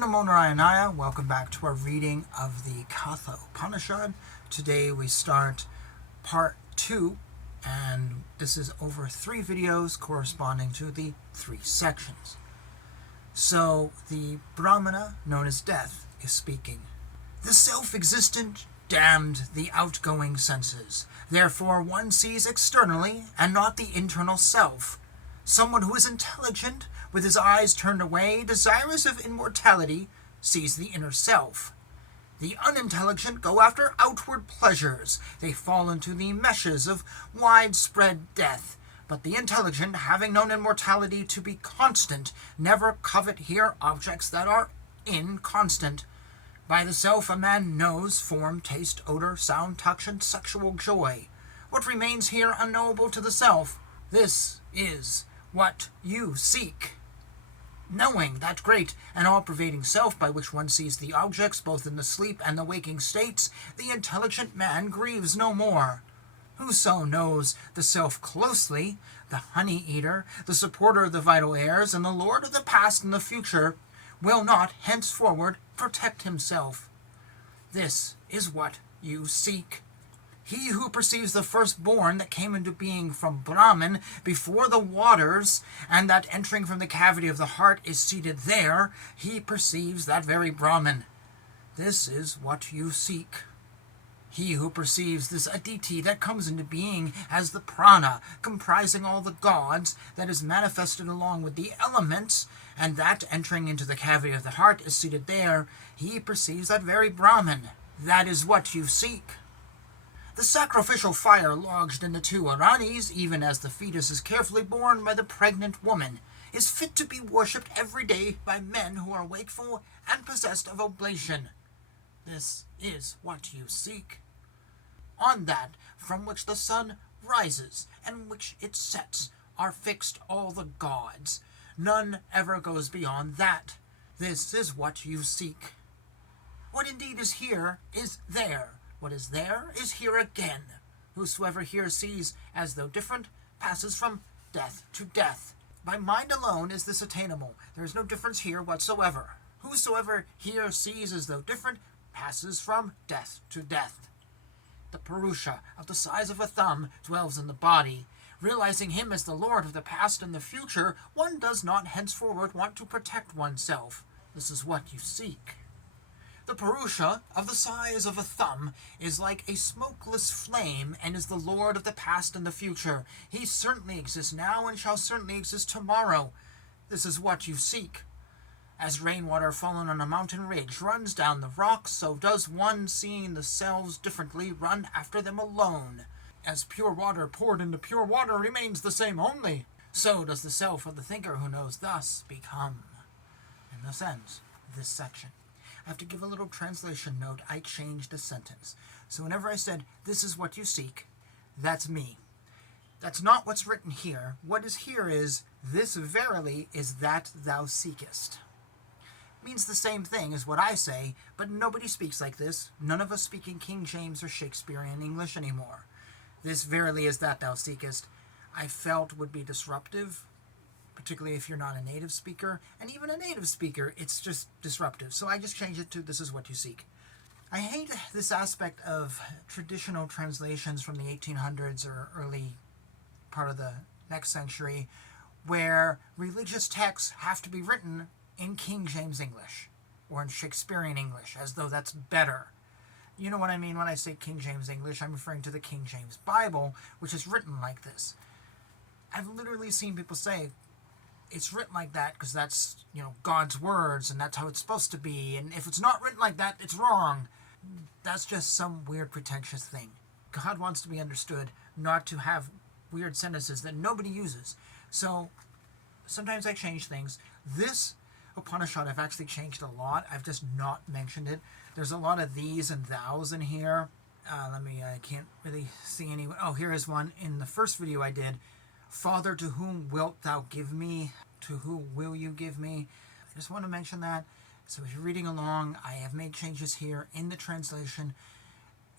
Om Namo Narayana. Welcome back to our reading of the Katha Upanishad. Today we start part 2, and this is over 3 videos corresponding to the 3 sections. So the Brahmana, known as Death, is speaking. The self-existent damned the outgoing senses. Therefore one sees externally and not the internal self. Someone who is intelligent, with his eyes turned away, desirous of immortality, sees the inner self. The unintelligent go after outward pleasures. They fall into the meshes of widespread death. But the intelligent, having known immortality to be constant, never covet here objects that are inconstant. By the self a man knows form, taste, odor, sound, touch, and sexual joy. What remains here unknowable to the self? This is what you seek. Knowing that great and all-pervading self by which one sees the objects both in the sleep and the waking states, the intelligent man grieves no more. Whoso knows the self closely, the honey-eater, the supporter of the vital airs, and the lord of the past and the future, will not henceforward protect himself. This is what you seek. He who perceives the firstborn that came into being from Brahman before the waters, and that entering from the cavity of the heart is seated there, he perceives that very Brahman. This is what you seek. He who perceives this Aditi that comes into being as the prana, comprising all the gods, that is manifested along with the elements, and that entering into the cavity of the heart is seated there, he perceives that very Brahman. That is what you seek. The sacrificial fire lodged in the 2 Aranis, even as the fetus is carefully borne by the pregnant woman, is fit to be worshipped every day by men who are wakeful and possessed of oblation. This is what you seek. On that from which the sun rises and which it sets are fixed all the gods. None ever goes beyond that. This is what you seek. What indeed is here is there. What is there is here again. Whosoever here sees as though different passes from death to death. By mind alone is this attainable. There is no difference here whatsoever. Whosoever here sees as though different passes from death to death. The Purusha, of the size of a thumb, dwells in the body. Realizing him as the Lord of the past and the future, one does not henceforward want to protect oneself. This is what you seek. The Purusha, of the size of a thumb, is like a smokeless flame and is the Lord of the past and the future. He certainly exists now and shall certainly exist tomorrow. This is what you seek. As rainwater fallen on a mountain ridge runs down the rocks, so does one, seeing the selves differently, run after them alone. As pure water poured into pure water remains the same only, so does the self of the thinker who knows thus become. And this ends this section. I have to give a little translation note. I changed a sentence. So whenever I said, this is what you seek, that's me. That's not what's written here. What is here is, this verily is that thou seekest. Means the same thing as what I say, but nobody speaks like this. None of us speak in King James or Shakespearean English anymore. This verily is that thou seekest, I felt would be disruptive, particularly if you're not a native speaker, and even a native speaker, it's just disruptive. So I just changed it to this is what you seek. I hate this aspect of traditional translations from the 1800s or early part of the next century, where religious texts have to be written in King James English or in Shakespearean English, as though that's better. You know what I mean when I say King James English? I'm referring to the King James Bible, which is written like this. I've literally seen people say, it's written like that because that's, God's words, and that's how it's supposed to be, and if it's not written like that, it's wrong. That's just some weird pretentious thing. God wants to be understood, not to have weird sentences that nobody uses. So sometimes I change things. This Upanishad I've actually changed a lot. I've just not mentioned it. There's a lot of these and thous in here. I can't really see any. Oh, here is one. In the first video I did, Father, to whom wilt thou give me? To whom will you give me? I just want to mention that. So if you're reading along, I have made changes here in the translation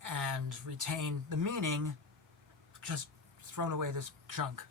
and retained the meaning, just thrown away this chunk.